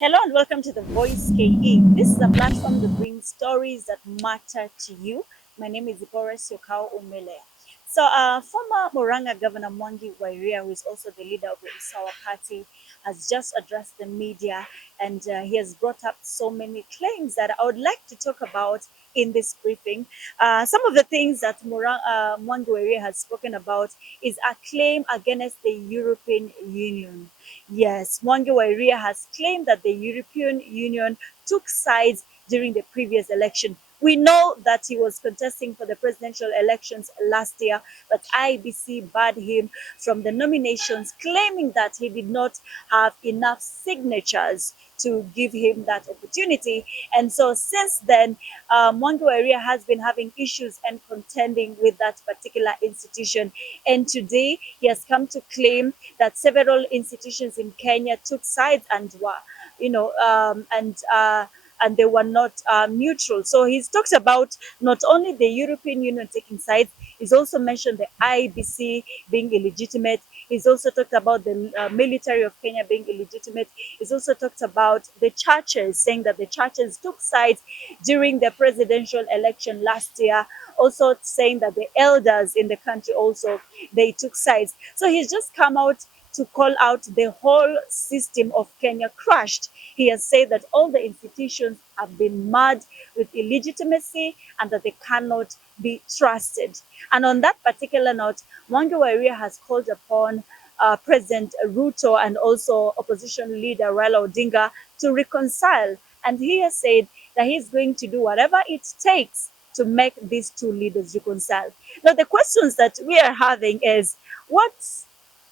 Hello and welcome to The Voice KE. This is a platform that brings stories that matter to you. My name is Boris Yokao Umele. Former Moranga Governor Mwangi wa Iria, who is also the leader of the Usawa party, has just addressed the media and he has brought up so many claims that I would like to talk about in this briefing. Some of the things that Mwangi wa Iria has spoken about is a claim against the European Union. Yes, Mwangi wa Iria has claimed that the European Union took sides during the previous election. We know that he was contesting for the presidential elections last year, but IBC barred him from the nominations, claiming that he did not have enough signatures to give him that opportunity. And so since then, Mwangi wa Iria has been having issues and contending with that particular institution. And today, he has come to claim that several institutions in Kenya took sides and were, you know, and they were not neutral. So he's talked about not only the European Union taking sides, he's also mentioned the IBC being illegitimate. He's also talked about the military of Kenya being illegitimate. He's also talked about the churches, saying that the churches took sides during the presidential election last year. Also saying that the elders in the country also, they took sides. So he's just come out to call out the whole system of Kenya crushed. He has said that all the institutions have been marred with illegitimacy and that they cannot be trusted. And on that particular note, Mwangi wa Iria has called upon President Ruto and also opposition leader Raila Odinga to reconcile. And he has said that he's going to do whatever it takes to make these two leaders reconcile. Now, the questions that we are having is what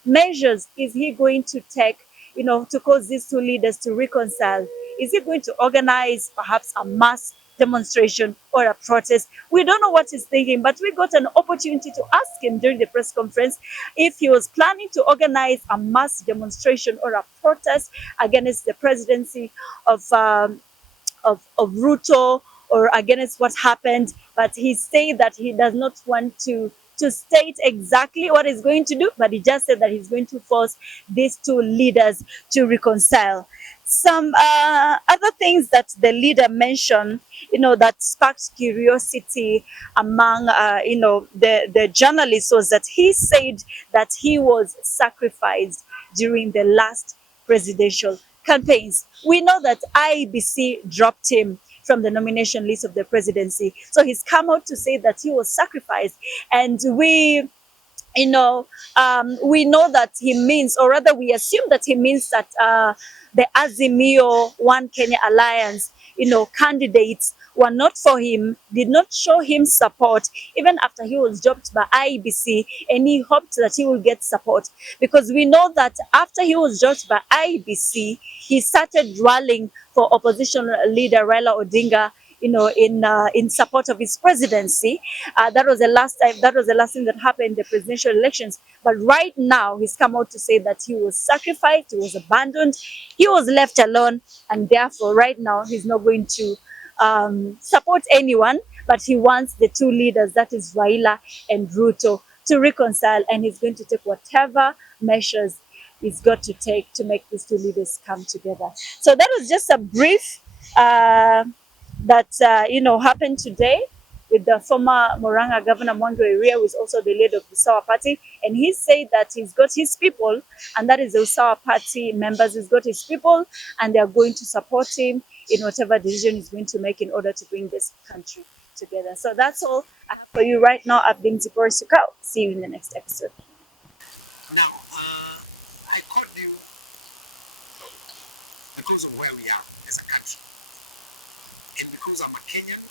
measures is he going to take, to cause these two leaders to reconcile? Is he going to organize perhaps a mass demonstration or a protest? We don't know what he's thinking, but we got an opportunity to ask him during the press conference if he was planning to organize a mass demonstration or a protest against the presidency of Ruto or against what happened, but he said that he does not want to state exactly what he's going to do, but he just said that he's going to force these two leaders to reconcile. Some other things that the leader mentioned, that sparked curiosity among, the journalists was that he said that he was sacrificed during the last presidential campaigns. We know that IBC dropped him from the nomination list of the presidency. So he's come out to say that he was sacrificed. And we know that he means, or rather we assume that he means that the Azimio One Kenya Alliance, candidates were not for him, did not show him support, even after he was dropped by IBC, and he hoped that he will get support. Because we know that after he was dropped by IBC, he started rallying for opposition leader Raila Odinga, in support of his presidency. That was the last time. That was the last thing that happened in the presidential elections. But right now, he's come out to say that he was sacrificed, he was abandoned, he was left alone, and therefore, right now, he's not going to support anyone. But he wants the two leaders, that is Raila and Ruto, to reconcile, and he's going to take whatever measures he's got to take to make these two leaders come together. So that was just a brief. That happened today with the former Moranga Governor Mwangi wa Iria, who is also the leader of the Usawa Party, and he said that he's got his people, and that is the Usawa Party members. He's got his people, and they are going to support him in whatever decision he's going to make in order to bring this country together. So that's all I have for you right now. I've been Zipporah Sukau. See you in the next episode. Now, I called you because of where we are as a country, and because I'm a Kenyan,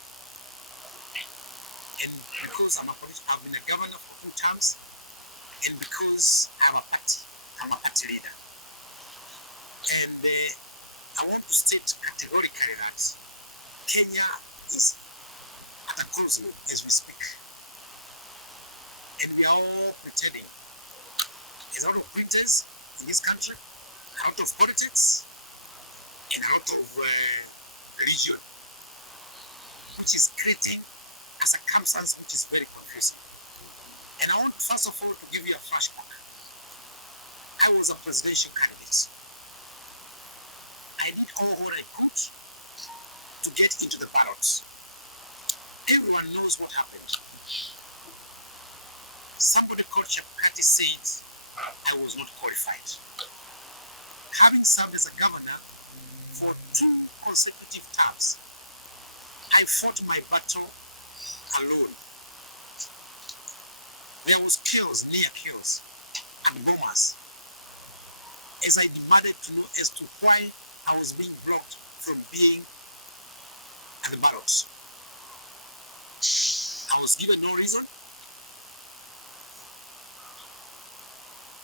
and because I've been a governor for 2 terms, and because I'm a party leader. And I want to state categorically that Kenya is at a crossroad as we speak. And we are all pretending. There's a lot of pretense in this country, a lot of politics, and a lot of religion, which is creating a circumstance which is very confusing. And I want, first of all, to give you a flashback. I was a presidential candidate. I I did all what I could to get into the ballots. Everyone knows what happened. Somebody called Chapati said I was not qualified. Having served as a governor for 2 consecutive terms, I fought my battle alone. There was chaos, near chaos, and bombers, as I demanded to know as to why I was being blocked from being at the ballots. I was given no reason.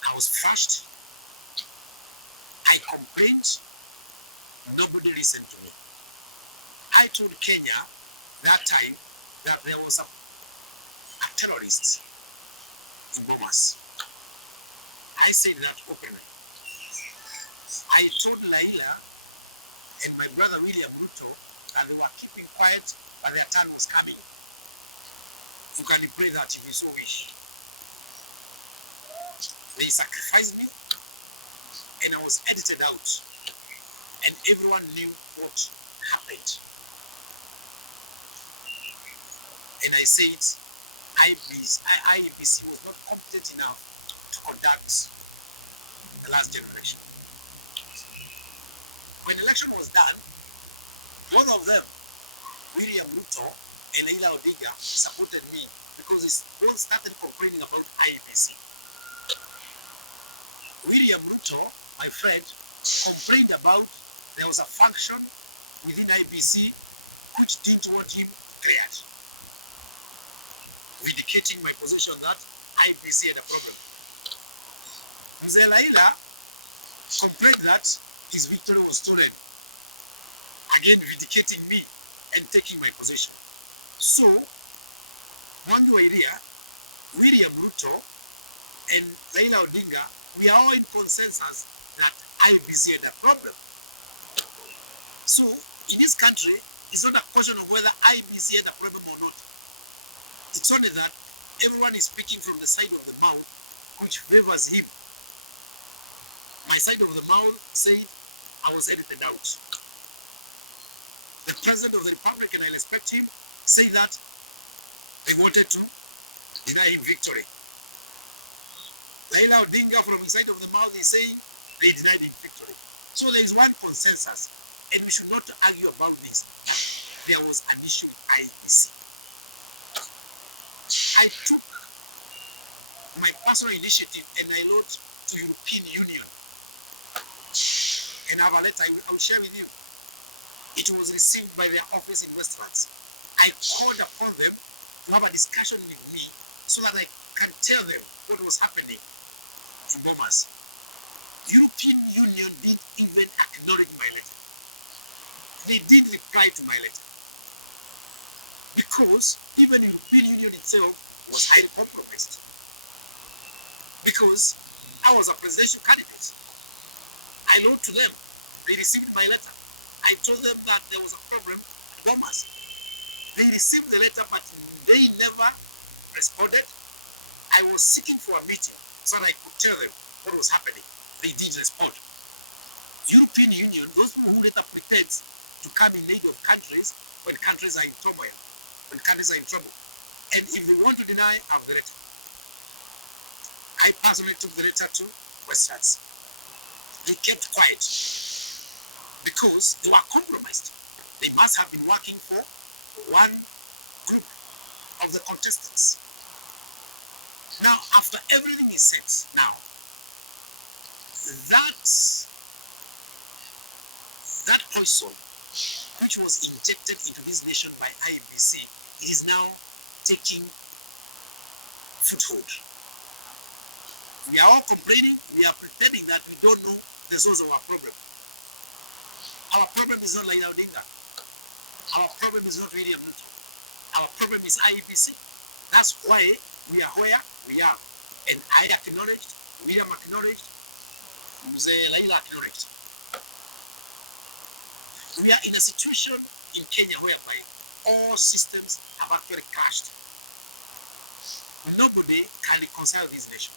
I was flushed. I complained. Nobody listened to me. I told Kenya that time that there was a terrorist in Bomas. I said that openly. I told Laila and my brother William Ruto that they were keeping quiet, but their turn was coming. You can pray that if you so wish. They sacrificed me, and I was edited out, and everyone knew what happened. And I said IEBC was not competent enough to conduct the last generation. When the election was done, one of them, William Ruto and Raila Odinga, supported me because they started complaining about IEBC. William Ruto, my friend, complained about there was a function within IEBC which didn't want him cleared, vindicating my position that IEBC had a problem. Mzee Raila complained that his victory was stolen, again vindicating me and taking my position. So, Mwangi wa Iria, William Ruto, and Raila Odinga, we are all in consensus that IEBC had a problem. So, in this country, it's not a question of whether IEBC had a problem or not. It's only that everyone is speaking from the side of the mouth which favors him. My side of the mouth said I was edited out. The President of the Republic, and I respect him, say that they wanted to deny him victory. Raila Odinga, from the side of the mouth, is saying they denied him victory. So there is one consensus, and we should not argue about this. There was an issue with IEBC. I took my personal initiative and I wrote to European Union. And I have a letter I will share with you. It was received by their office in Westlands. I called upon them to have a discussion with me so that I can tell them what was happening in Bomas. European Union didn't even acknowledge my letter. They did reply to my letter. Because even the European Union itself was highly compromised. Because I was a presidential candidate. I wrote to them. They received my letter. I told them that there was a problem at Bomas. They received the letter, but they never responded. I was seeking for a meeting so that I could tell them what was happening. They did respond. European Union, those people who later pretend to come in aid of countries when countries are in turmoil, when countries are in trouble. And if they want to deny, I have the letter. I personally took the letter to Westlands. They kept quiet because they were compromised. They must have been working for one group of the contestants. Now, after everything is said, now, that poison which was injected into this nation by IEBC, it is now taking foothold. We are all complaining, we are pretending that we don't know the source of our problem. Our problem is not Raila Odinga. Our problem is not William Ruto. Our problem is IEBC. That's why we are where we are. And I acknowledged, William acknowledged, Raila acknowledged. We are in a situation in Kenya whereby all systems have actually crashed. Nobody can reconcile this nation.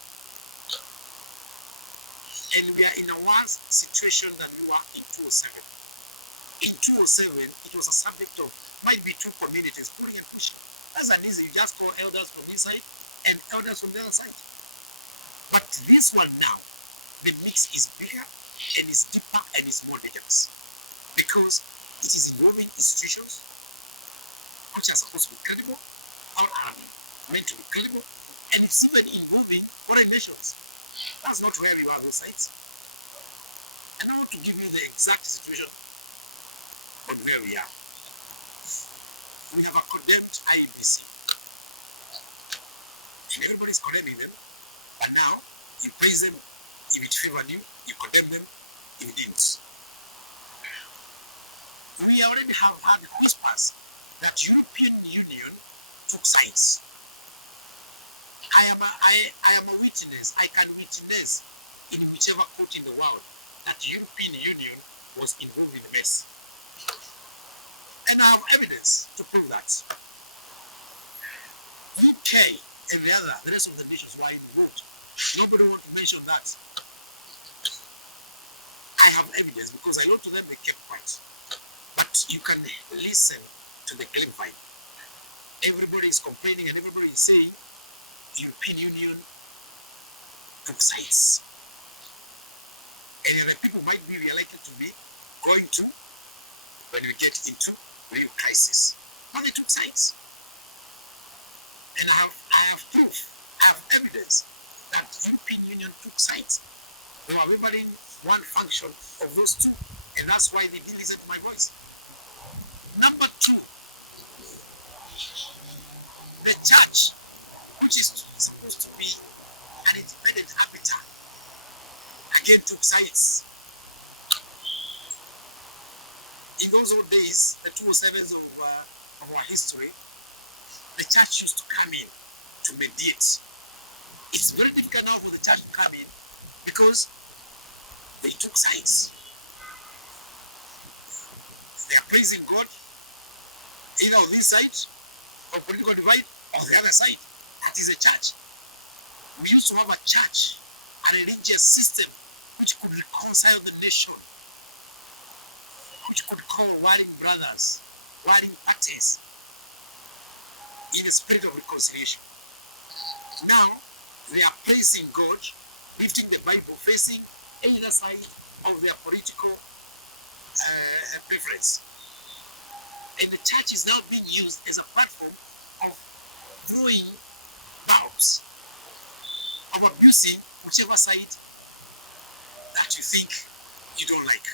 And we are in a worse situation than we were in 2007. In 2007, it was a subject of, might be two communities pulling and pushing. That's an easy, you just call elders from this side and elders from the other side. But this one now, the mix is bigger and is deeper and is more dangerous. Because it is involving institutions which are supposed to be credible or are meant to be credible, and it's even involving foreign nations. That's not where we were those sides. And I want to give you the exact situation on where we are. We have a condemned IEBC. And everybody's condemning them. But now, you praise them if it favored you, you condemn them if it didn't. We already have had whispers that European Union took sides. I am a witness. I can witness in whichever court in the world that the European Union was involved in the mess. And I have evidence to prove that. UK and the rest of the nations were involved. Nobody wants to mention that. I have evidence because I know to them they kept quiet. But you can listen to the grapevine. Everybody is complaining and everybody is saying European Union took sides. And the people might be likely to be going to when we get into real crisis. But they took sides. And I have proof, I have evidence that European Union took sides. They were favoring one function of those two, and that's why they didn't listen to my voice. Number two, the church, which is supposed to be an independent arbiter, again took sides. In those old days, the 207s of our history, the church used to come in to mediate. It's very difficult now for the church to come in because they took sides. They are praising God, either on this side, or political divide, or the other side. That is a church. We used to have a church, a religious system, which could reconcile the nation, which could call warring brothers, warring parties, in a spirit of reconciliation. Now, they are praising God, lifting the Bible, facing either side of their political preference. And the church is now being used as a platform of throwing barbs, of abusing whichever side that you think you don't like.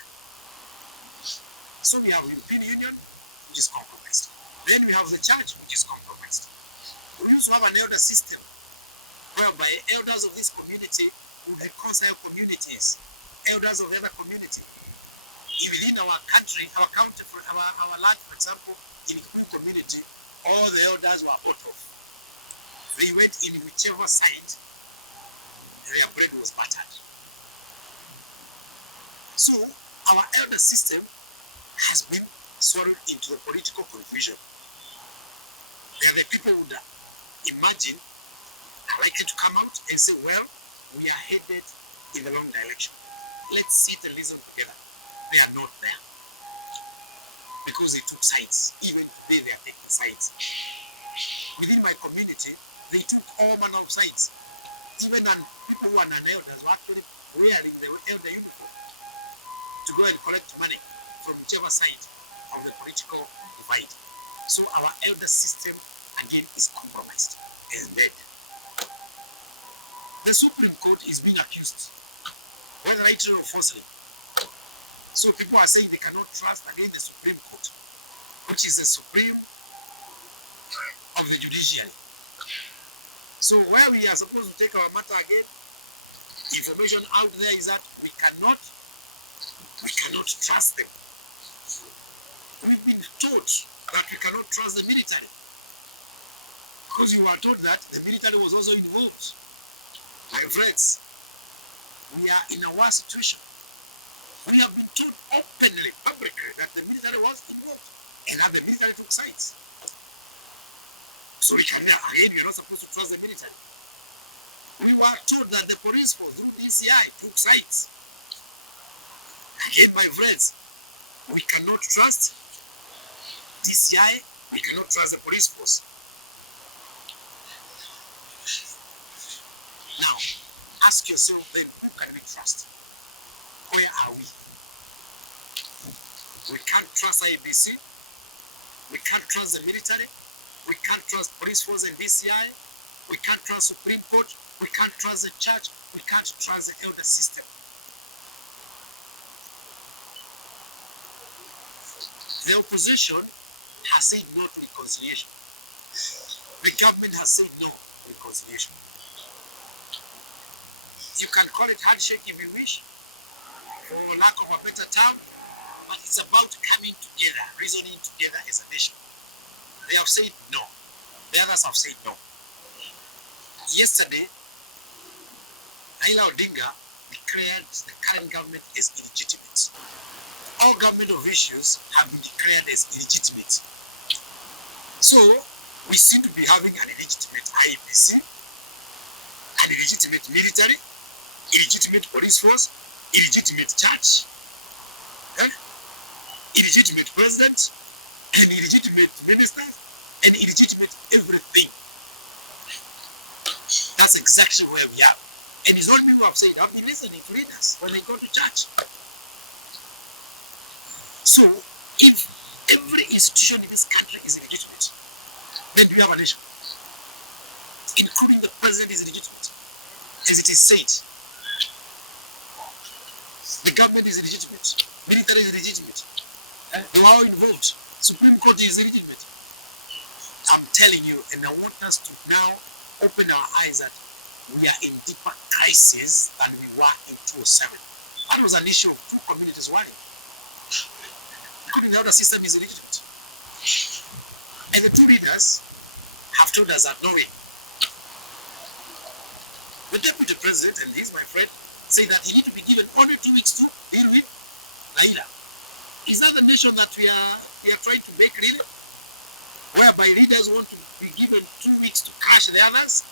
So we have the European Union, which is compromised. Then we have the church, which is compromised. We used to have an elder system whereby elders of this community would reconcile communities, elders of the other community. Within our country, our land, for example, in the Kikuyu community, all the elders were out of. They went in whichever side their bread was buttered. So our elder system has been swallowed into the political confusion. They are the people who would imagine are likely to come out and say, well, we are headed in the wrong direction. Let's sit and listen together. They are not there. Because they took sides. Even today they are taking sides. Within my community, they took all manner of sides. Even people who are non-elders were actually wearing the elder uniform to go and collect money from whichever side of the political divide. So our elder system, again, is compromised, is dead. The Supreme Court is being accused, whether rightly or falsely. So people are saying they cannot trust again the Supreme Court, which is the supreme of the judiciary. So where we are supposed to take our matter again, information out there is that we cannot trust them. We've been taught that we cannot trust the military. Because you were told that the military was also involved. My friends, we are in a worse situation. We have been told openly, publicly, that the military was involved and that the military took sides. So we can, again, we're not supposed to trust the military. We were told that the police force through DCI took sides. Again, my friends, we cannot trust DCI, we cannot trust the police force. Now, ask yourself then, who can we trust? Where are we? We can't trust IBC. We can't trust the military. We can't trust police force and DCI. We can't trust Supreme Court. We can't trust the church. We can't trust the elder system. The opposition has said no to reconciliation. The government has said no to reconciliation. You can call it handshake if you wish, for lack of a better term, but it's about coming together, reasoning together as a nation. They have said no. The others have said no. Yesterday, Raila Odinga declared the current government as illegitimate. All government officials have been declared as illegitimate. So, we seem to be having an illegitimate IEBC, an illegitimate military, illegitimate police force, illegitimate church, illegitimate president, an illegitimate minister, and illegitimate everything. That's exactly where we are. And it's all people have said, I've been listening to leaders when they go to church. So, if every institution in this country is illegitimate, then we have a nation. Including the president is illegitimate. As it is said, the government is illegitimate, military is illegitimate. They are all involved. Supreme Court is illegitimate. I'm telling you, and I want us to now open our eyes that we are in deeper crisis than we were in 2007. That was an issue of two communities warring. Including the elder system is illegitimate. And the two leaders have told us that no way. The deputy president, and he's my friend, say that he need to be given only 2 weeks to deal with Raila. Is that the nation that we are trying to make really? Whereby leaders want to be given 2 weeks to crush the others?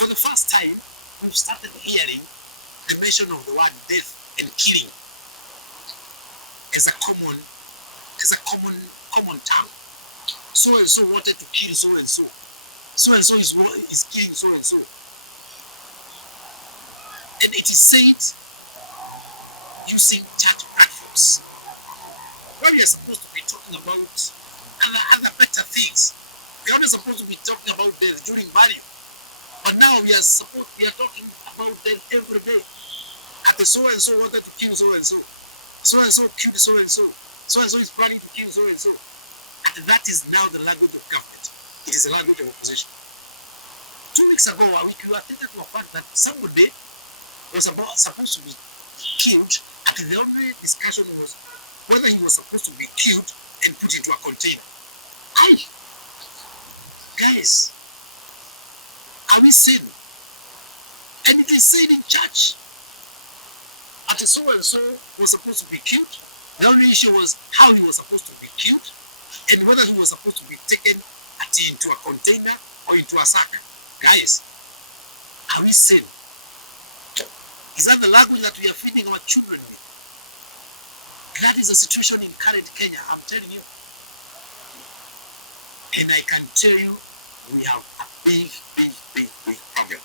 For the first time, we've started hearing the mention of the word death and killing as a common term. So and so wanted to kill so and so. So and so is killing so and so. And it is said using church platforms, where we are supposed to be talking about other better things. We are only supposed to be talking about death during burial. But now we are talking about death every day. At the so and so wanted to kill so and so. So and so killed so and so. So and so is planning to kill so and so. And that is now the language of government. It is the language of opposition. 2 weeks ago, we were thinking to a fact that somebody was supposed to be killed, and the only discussion was whether he was supposed to be killed and put into a container. Aye, guys, are we sane? And it is said in church that so and so was supposed to be killed. The only issue was how he was supposed to be killed and whether he was supposed to be taken into a container or into a sack. Guys, are we sane? Is that the language that we are feeding our children with? That is the situation in current Kenya, I'm telling you. And I can tell you, we have a big problem.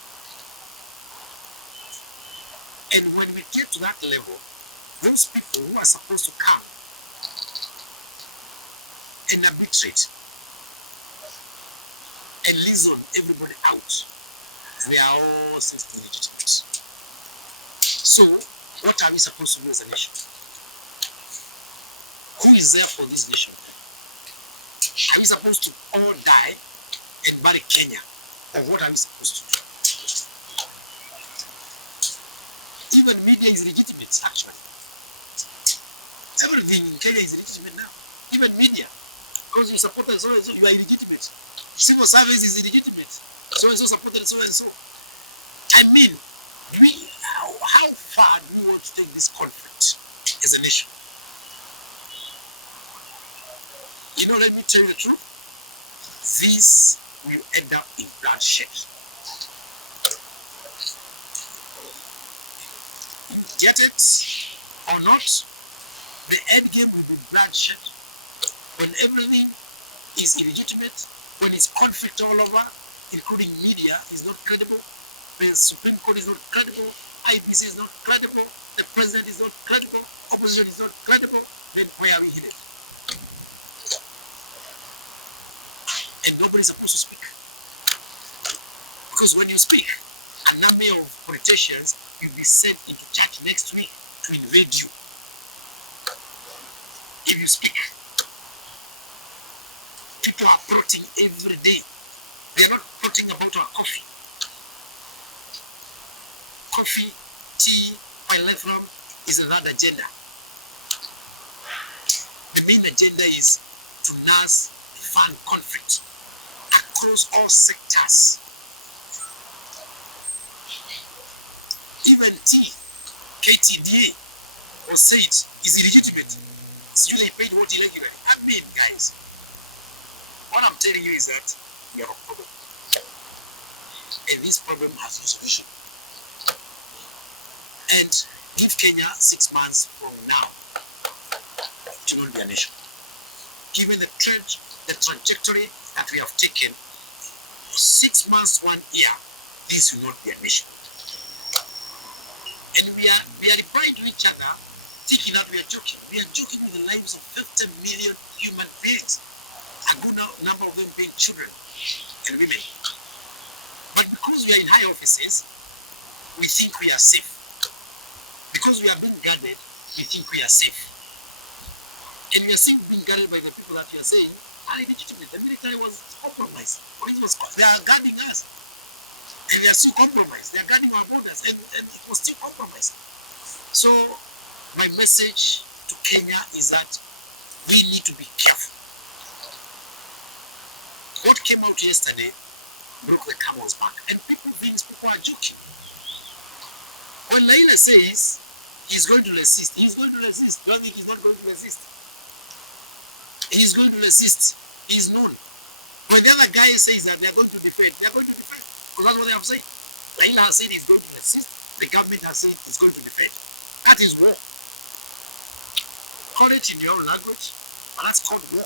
And when we get to that level, those people who are supposed to come and arbitrate and listen everybody out, they are all simply legitimate. So, what are we supposed to do as a nation? Who is there for this nation? Are we supposed to all die and bury Kenya? Or what are we supposed to do? Even media is legitimate, actually. Everything in Kenya is legitimate now. Even media. Because you supported so and so, you are illegitimate. Civil service is illegitimate. So and so supported so and so. I mean, how far do we want to take this conflict as a nation? You know, let me tell you the truth. This will end up in bloodshed. You get it or not? The end game will be bloodshed. When everything is illegitimate, when it's conflict all over, including media, is not credible, the Supreme Court is not credible, IBC is not credible, the president is not credible, opposition is not credible, then where are we headed? And nobody's supposed to speak. Because when you speak, an army of politicians will be sent into church next week to invade you. If you speak, people are plotting every day. They are not plotting about our coffee. Coffee, tea, bilateral is another agenda. The main agenda is to nurse the fund conflict across all sectors. Even tea, KTDA, was said is illegitimate. So they paid what irregular. I mean, guys, what I'm telling you is that we have a problem. And this problem has no solution. And give Kenya 6 months from now to not be a nation. Given the trajectory that we have taken, 6 months, 1 year, this will not be a nation. And we are replying to each other, thinking that we are joking. We are joking with the lives of 50 million human beings, a good number of them being children and women. But because we are in high offices, we think we are safe. Because we are being guarded, we think we are safe. And we are still being guarded by the people that we are saying are illegitimate. The military was compromised. They are guarding us. And they are still compromised. They are guarding our borders, and it was still compromised. So my message to Kenya is that we need to be careful. What came out yesterday broke the camel's back, and people think people are joking. When Laila says he's going to resist, he's going to resist. Don't think he's not going to resist. He's going to resist. He's known. When the other guy says that they're going to defend, they're going to defend. Because that's what they have said. Laila has said he's going to resist. The government has said it's going to defend. That is war. Call it in your own language, but that's called war.